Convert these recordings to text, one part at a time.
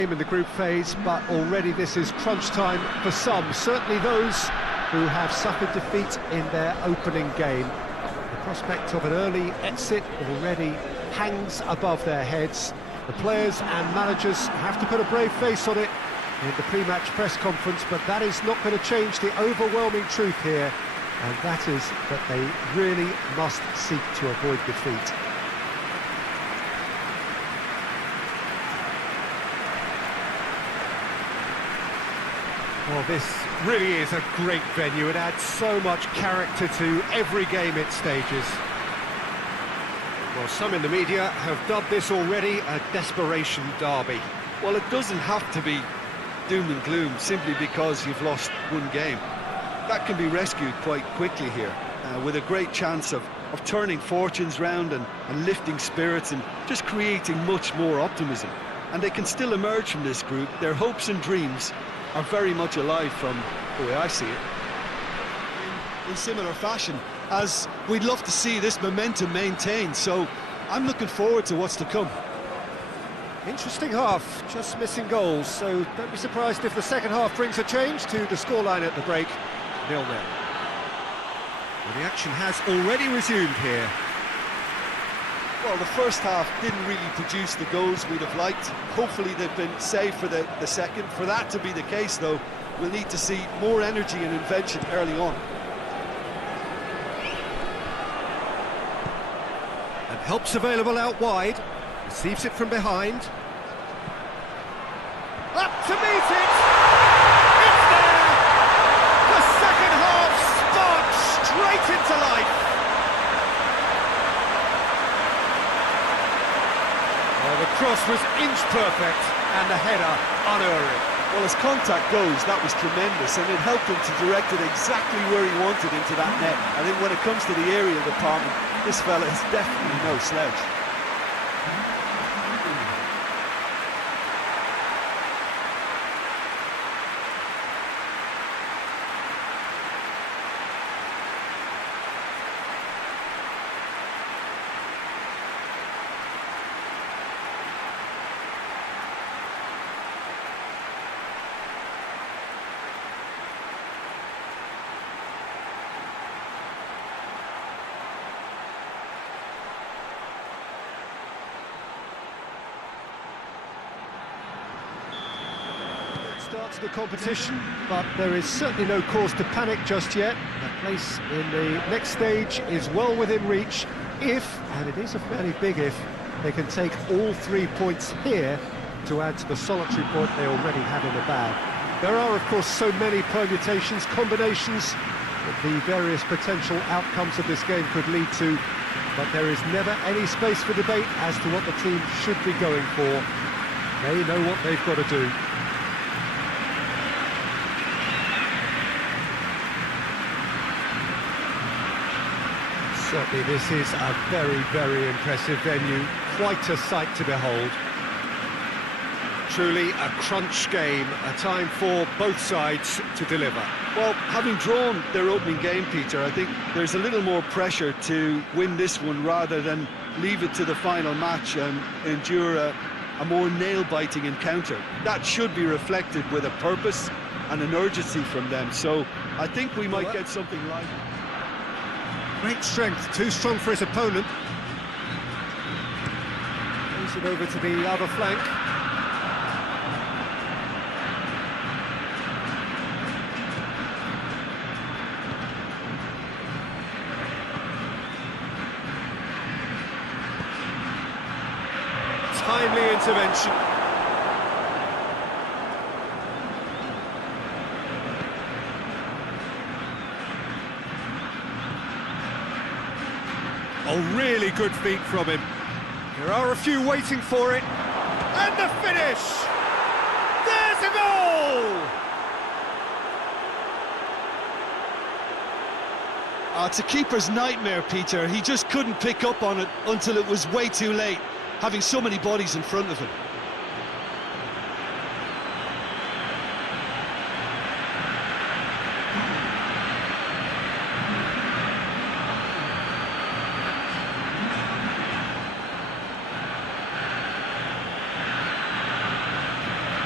In the group phase, but already this is crunch time for some, certainly those who have suffered defeat in their opening game. The prospect of an early exit already hangs above their heads. The players and managers have to put a brave face on it in the pre-match press conference, but that is not going to change the overwhelming truth here, and that is that they really must seek to avoid defeat. Well, this really is a great venue. It adds so much character to every game it stages. Well, some in the media have dubbed this already a desperation derby. Well, it doesn't have to be doom and gloom simply because you've lost one game. That can be rescued quite quickly here, with a great chance of turning fortunes round and lifting spirits and just creating much more optimism. And they can still emerge from this group. Their hopes and dreams are very much alive from the way I see it. In similar fashion, as we'd love to see this momentum maintained, so I'm looking forward to what's to come. Interesting half, just missing goals, so don't be surprised if the second half brings a change to the scoreline at the break, 0-0. Well, the action has already resumed here. Well, the first half didn't really produce the goals we'd have liked. Hopefully they've been saved for the second. For that to be the case, though, we'll need to see more energy and invention early on. And help's available out wide. Receives it from behind. Up to meet it! It's there! The second half sparks straight into life! Well, the cross was inch perfect and the header unerring. Well, as contact goes, that was tremendous, and it helped him to direct it exactly where he wanted into that net. I think when it comes to the aerial department, this fella is definitely no slouch. Starts the competition, but there is certainly no cause to panic just yet. A place in the next stage is well within reach if, and it is a fairly big if, they can take all 3 points here to add to the solitary point they already have in the bag. There are, of course, so many permutations, combinations that the various potential outcomes of this game could lead to, but there is never any space for debate as to what the team should be going for. They know what they've got to do. Certainly this is a very, very impressive venue, quite a sight to behold. Truly a crunch game, a time for both sides to deliver. Well, having drawn their opening game, Peter, I think there's a little more pressure to win this one rather than leave it to the final match and endure a more nail-biting encounter. That should be reflected with a purpose and an urgency from them, so I think we might get something like it. Great strength, too strong for his opponent. Moves it over to the other flank. Timely intervention. Oh, really good feet from him. There are a few waiting for it. And the finish! There's a goal! It's a keeper's nightmare, Peter. He just couldn't pick up on it until it was way too late, having so many bodies in front of him.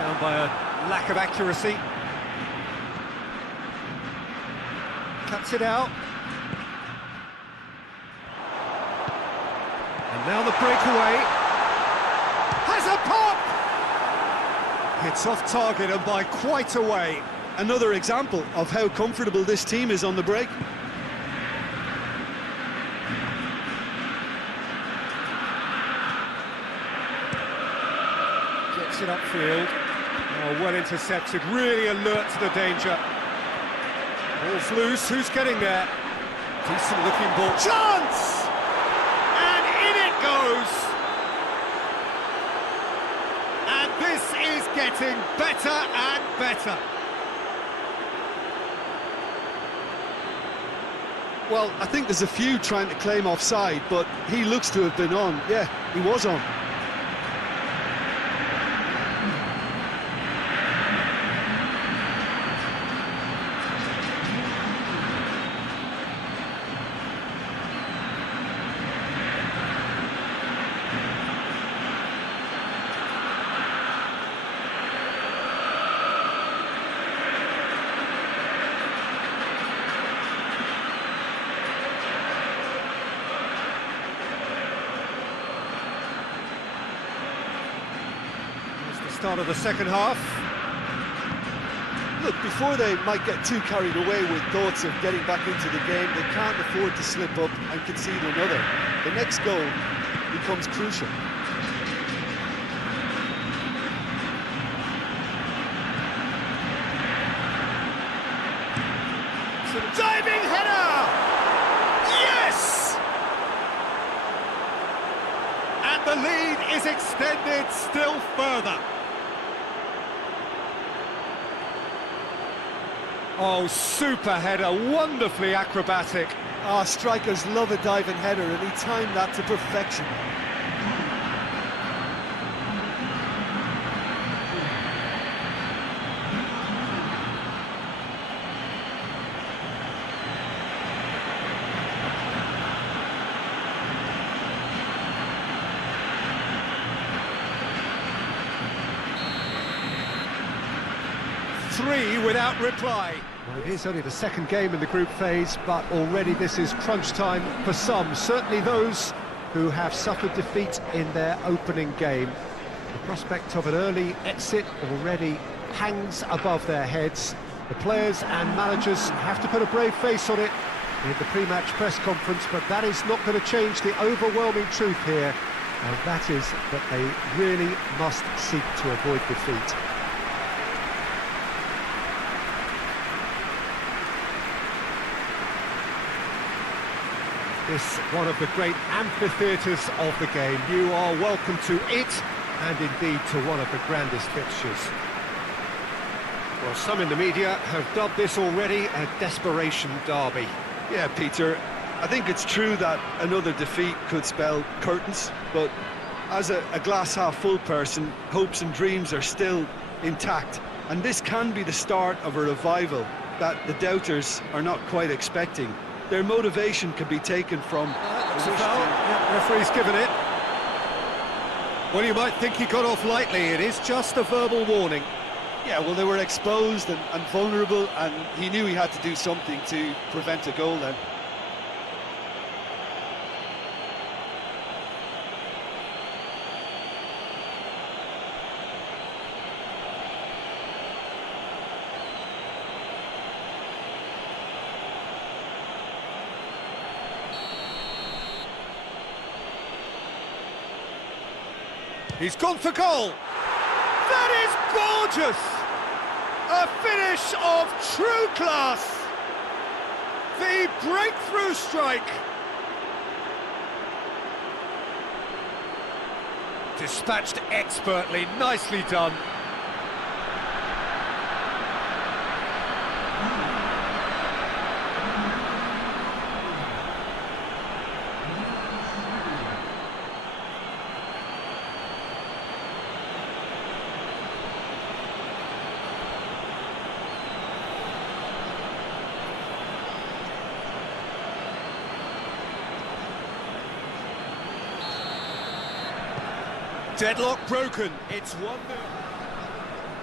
down by a lack of accuracy. Cuts it out. And now the breakaway. Has a pop! It's off target and by quite a way. Another example of how comfortable this team is on the break. Gets it upfield. Oh, well intercepted, really alert to the danger. Ball's loose, who's getting there? Decent looking ball. Chance! And in it goes! And this is getting better and better. Well, I think there's a few trying to claim offside, but he looks to have been on. Yeah, he was on. Start of the second half. Look, before they might get too carried away with thoughts of getting back into the game, they can't afford to slip up and concede another. The next goal becomes crucial. Some diving header! Yes! And the lead is extended still further. Oh, super header, wonderfully acrobatic. Ah, strikers love a diving header, and he timed that to perfection. Three without reply. Well, it is only the second game in the group phase, but already this is crunch time for some, certainly those who have suffered defeat in their opening game. The prospect of an early exit already hangs above their heads. The players and managers have to put a brave face on it in the pre-match press conference, but that is not going to change the overwhelming truth here, and that is that they really must seek to avoid defeat. This one of the great amphitheatres of the game. You are welcome to it, and indeed to one of the grandest fixtures. Well, some in the media have dubbed this already a desperation derby. Yeah, Peter, I think it's true that another defeat could spell curtains, but as a glass-half-full person, hopes and dreams are still intact, and this can be the start of a revival that the doubters are not quite expecting. Their motivation can be taken from... That's a foul. Yeah, referee's given it. Well, you might think he got off lightly. It is just a verbal warning. Yeah, well, they were exposed and vulnerable, and he knew he had to do something to prevent a goal then. He's gone for goal. That is gorgeous. A finish of true class. The breakthrough strike. Dispatched expertly, nicely done. Deadlock broken. It's 1-0.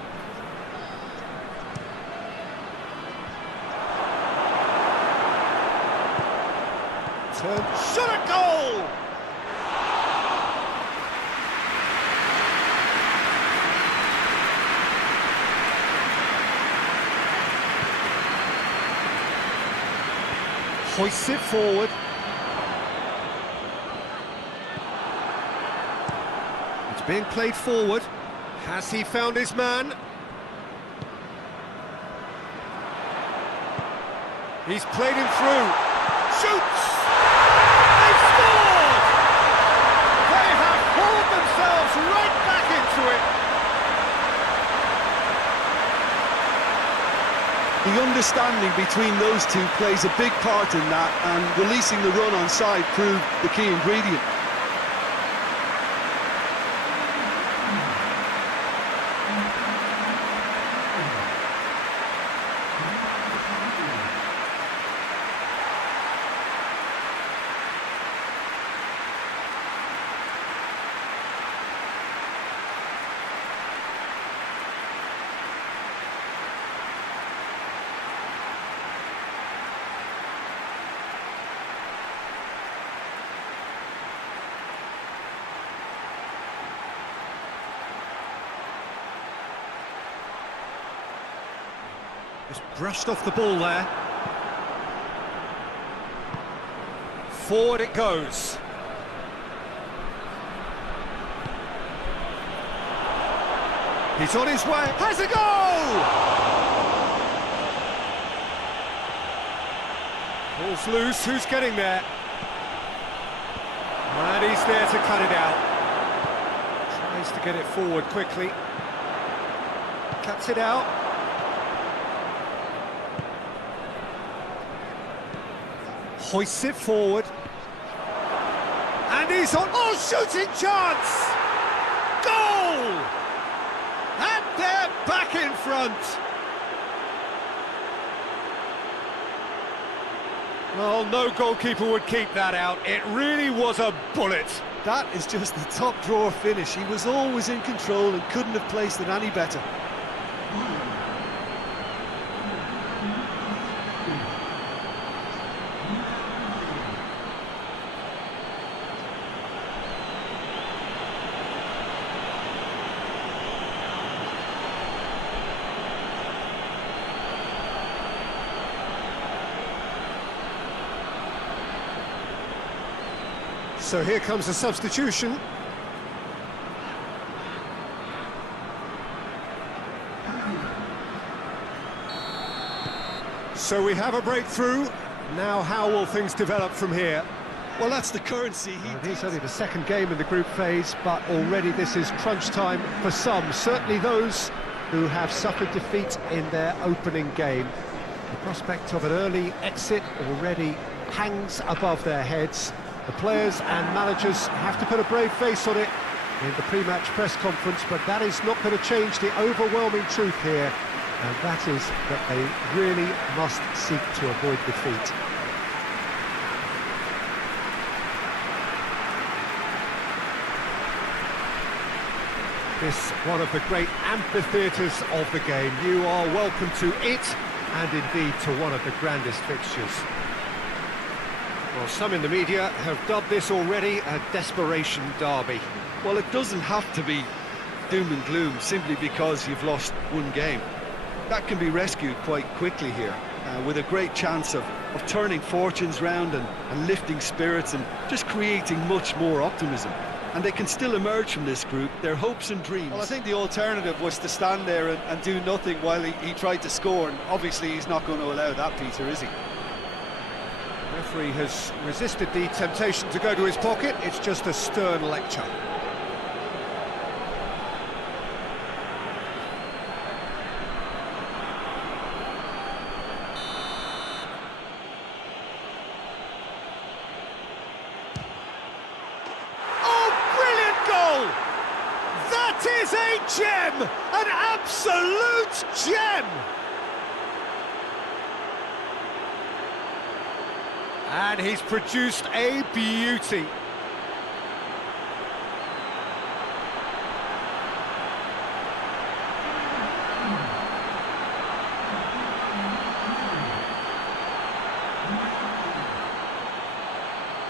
Turn, shot a goal! Hoists it forward. It's being played forward. Has he found his man? He's played him through. Shoots! They've scored! They have hauled themselves right back into it. The understanding between those two plays a big part in that, and releasing the run on side proved the key ingredient. Just brushed off the ball there. Forward it goes. He's on his way. Has a goal! Ball's loose. Who's getting there? And he's there to cut it out. Tries to get it forward quickly. Cuts it out. Hoists it forward. And he's on... Oh, shooting chance! Goal! And they're back in front. Well, no goalkeeper would keep that out. It really was a bullet. That is just the top drawer finish. He was always in control and couldn't have placed it any better. So here comes a substitution. So we have a breakthrough. Now how will things develop from here? Well, that's the currency. It is only the second game in the group phase, but already this is crunch time for some, certainly those who have suffered defeat in their opening game. The prospect of an early exit already hangs above their heads. The players and managers have to put a brave face on it in the pre-match press conference, but that is not going to change the overwhelming truth here, and that is that they really must seek to avoid defeat. This one of the great amphitheatres of the game. You are welcome to it, and indeed to one of the grandest fixtures. Well, some in the media have dubbed this already a desperation derby. Well, it doesn't have to be doom and gloom simply because you've lost one game. That can be rescued quite quickly here, with a great chance of turning fortunes round and lifting spirits and just creating much more optimism. And they can still emerge from this group, their hopes and dreams. Well, I think the alternative was to stand there and do nothing while he tried to score, and obviously he's not going to allow that, Peter, is he? The referee has resisted the temptation to go to his pocket. It's just a stern lecture. Oh, brilliant goal! That is a gem! An absolute gem! And he's produced a beauty.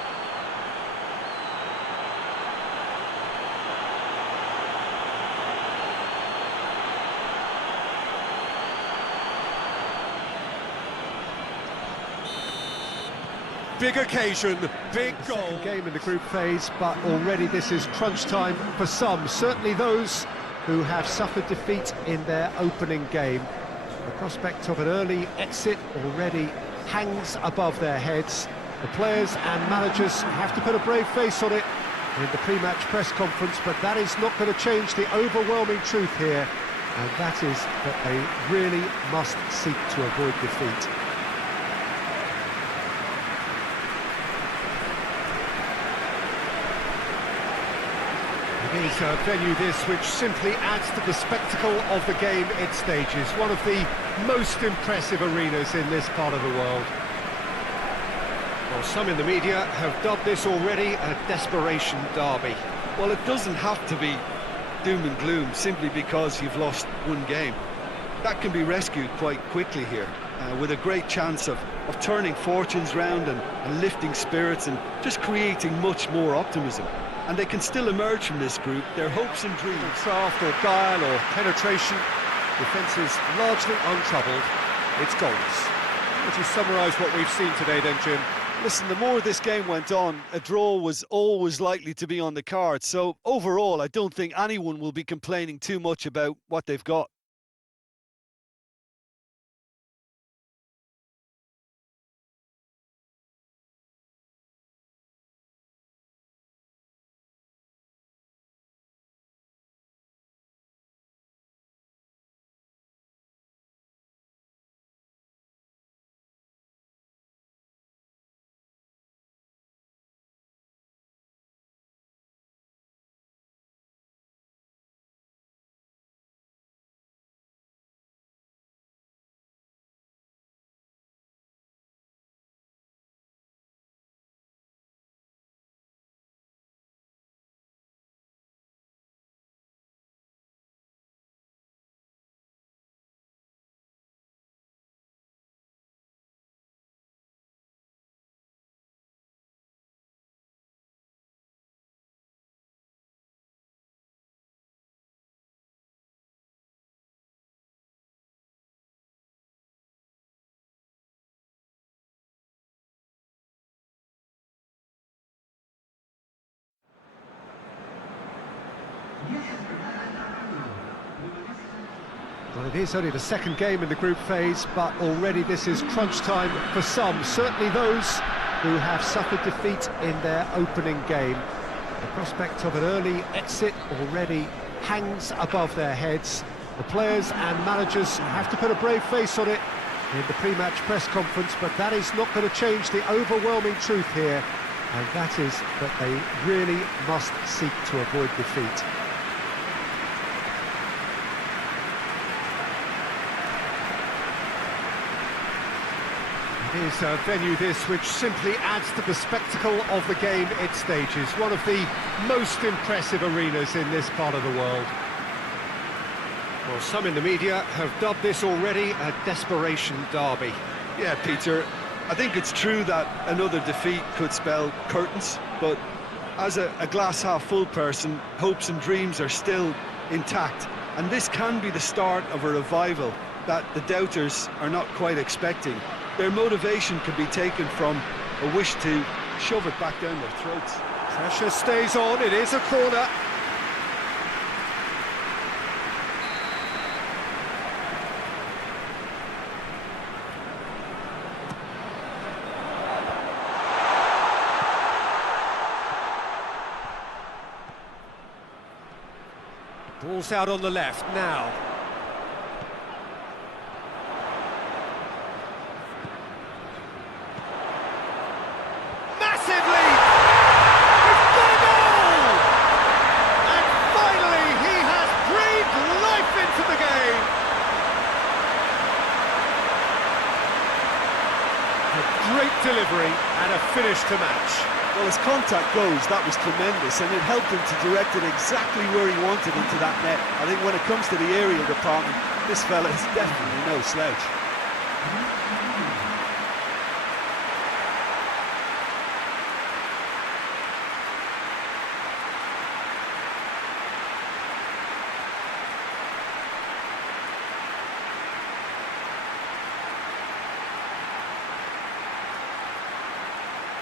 big occasion, big goal. Second game in the group phase, but already this is crunch time for some, certainly those who have suffered defeat in their opening game. The prospect of an early exit already hangs above their heads. The players and managers have to put a brave face on it in the pre-match press conference, but that is not going to change the overwhelming truth here, and that is that they really must seek to avoid defeat. It is a venue this which simply adds to the spectacle of the game it stages, one of the most impressive arenas in this part of the world. Well, some in the media have dubbed this already a desperation derby. Well, it doesn't have to be doom and gloom simply because you've lost one game. That can be rescued quite quickly here, with a great chance of turning fortunes round and lifting spirits and just creating much more optimism. And they can still emerge from this group, their hopes and dreams. Craft or guile or penetration, defence is largely untroubled. It's goals. Would you summarise what we've seen today then, Jim? Listen, the more this game went on, a draw was always likely to be on the cards. So overall, I don't think anyone will be complaining too much about what they've got. Well, it is only the second game in the group phase, but already this is crunch time for some, certainly those who have suffered defeat in their opening game. The prospect of an early exit already hangs above their heads. The players and managers have to put a brave face on it in the pre-match press conference, but that is not going to change the overwhelming truth here, and that is that they really must seek to avoid defeat. It is a venue this which simply adds to the spectacle of the game it stages, one of the most impressive arenas in this part of the world. Well, some in the media have dubbed this already a desperation derby. Yeah, Peter, I think it's true that another defeat could spell curtains, but as a glass-half-full person, hopes and dreams are still intact, and this can be the start of a revival that the doubters are not quite expecting. Their motivation can be taken from a wish to shove it back down their throats. Pressure stays on, it is a corner. Ball's out on the left now. Great delivery and a finish to match. Well, as contact goes, that was tremendous, and it helped him to direct it exactly where he wanted into that net. I think when it comes to the aerial department, this fella is definitely no slouch.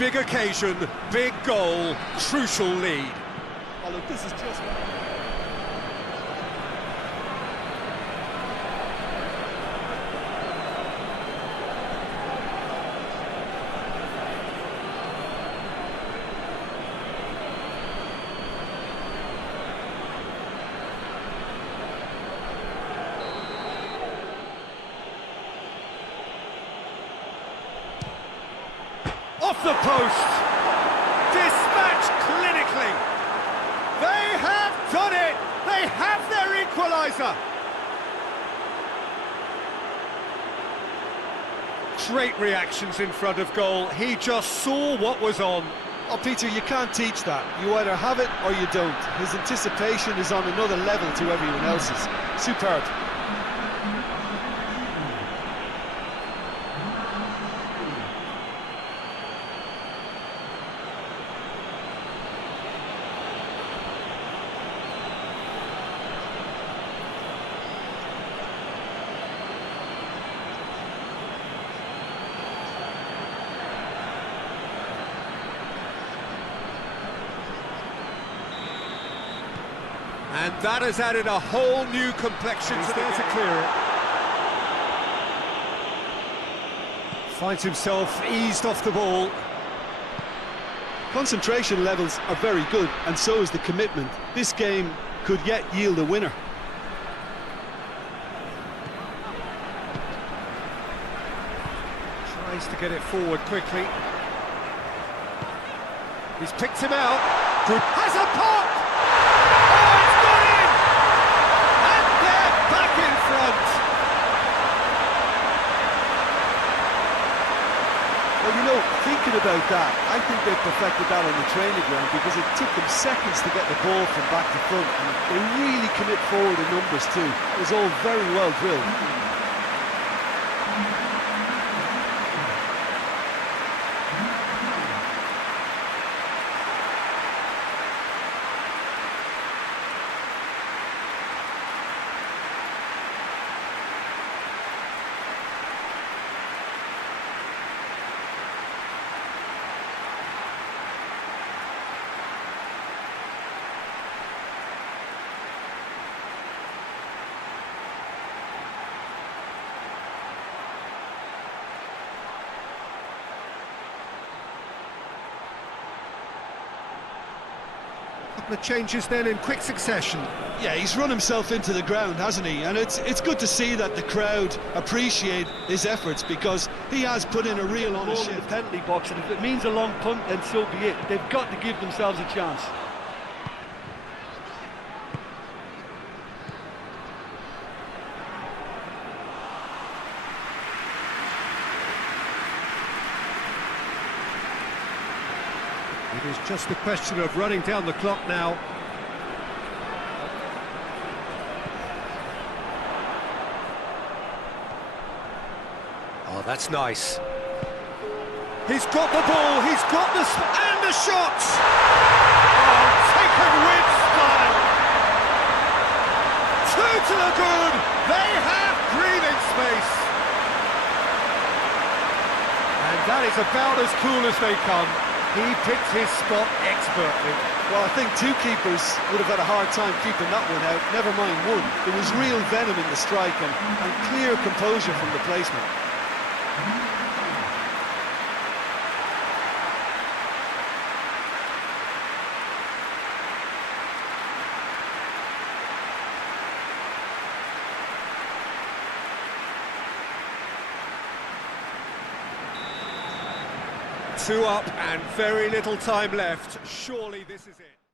big occasion, big goal, crucial lead. Oh, look, this is just... Off the post! Dispatched clinically! They have done it! They have their equaliser! Great reactions in front of goal. He just saw what was on. Oh, Peter, you can't teach that. You either have it or you don't. His anticipation is on another level to everyone else's. Superb. And that has added a whole new complexion to the game. To clear it. Finds himself eased off the ball. Concentration levels are very good, and so is the commitment. This game could yet yield a winner. Tries to get it forward quickly. He's picked him out. Good. Has a pop! Oh, it's got in! And they're back in front! Well, you know, thinking about that, I think they perfected that on the training ground because it took them seconds to get the ball from back to front, and they really commit forward in numbers too. It was all very well drilled. Couple of changes then in quick succession. Yeah, he's run himself into the ground, hasn't he? And it's good to see that the crowd appreciate his efforts because he has put in a real honest In the shift. penalty box, and if it means a long punt, then so be it. They've got to give themselves a chance. It is just a question of running down the clock now. Oh, that's nice. He's got the ball, he's got the... and the shot! Oh, taken with style! Two to the good! They have breathing space! And that is about as cool as they come. He picked his spot expertly. Well, I think two keepers would have had a hard time keeping that one out, never mind one. There was real venom in the strike and clear composure from the placement. Two up and very little time left. Surely this is it.